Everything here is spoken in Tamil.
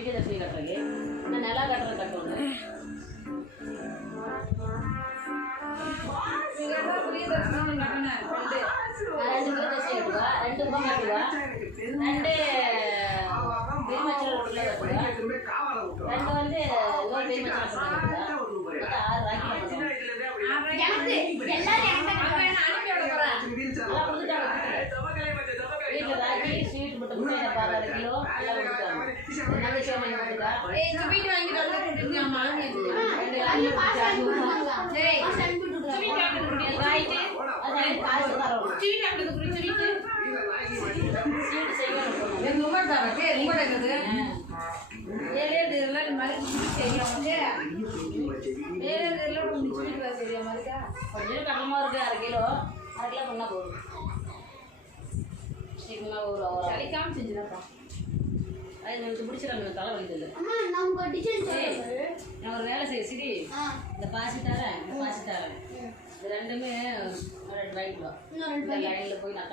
விஜயதசமி கட்டுறதுக்கு நான் நிலா கட்டுற கட்டணும். ரெண்டு விஜயதசமி கட்டுவா, 2 ரூபாய் கட்டுவா, 2 பெருமச்சல் கட்டுவா, 2 வந்து ஒரு பெருமச்சல் கட்டுவா, 6 ராக்கி வீட்டில் ராக்கி ஸ்வீட் மட்டும் 1 கிலோ எல்லாம் கொடுத்தாங்க. நகைச்சுவை கொடுத்தா காசு தரோம். ஸ்வீட் செய்யணும். கொஞ்சம் கடலமா இருக்கு 1/2 கிலோ பண்ணா போதும். சீக்கிரமா ஒரு சளிக்காம செஞ்சுதாப்பா. அது எனக்கு பிடிச்சிடறாங்க. தலை வலிக்குது. நான் ஒரு வேலை செய்ய சிரி இந்த பாசி தரேன், இந்த பாசி தரேன். இது ரெண்டுமே 2 வாங்கிக்கலாம். இந்த லைனில் போய் நான்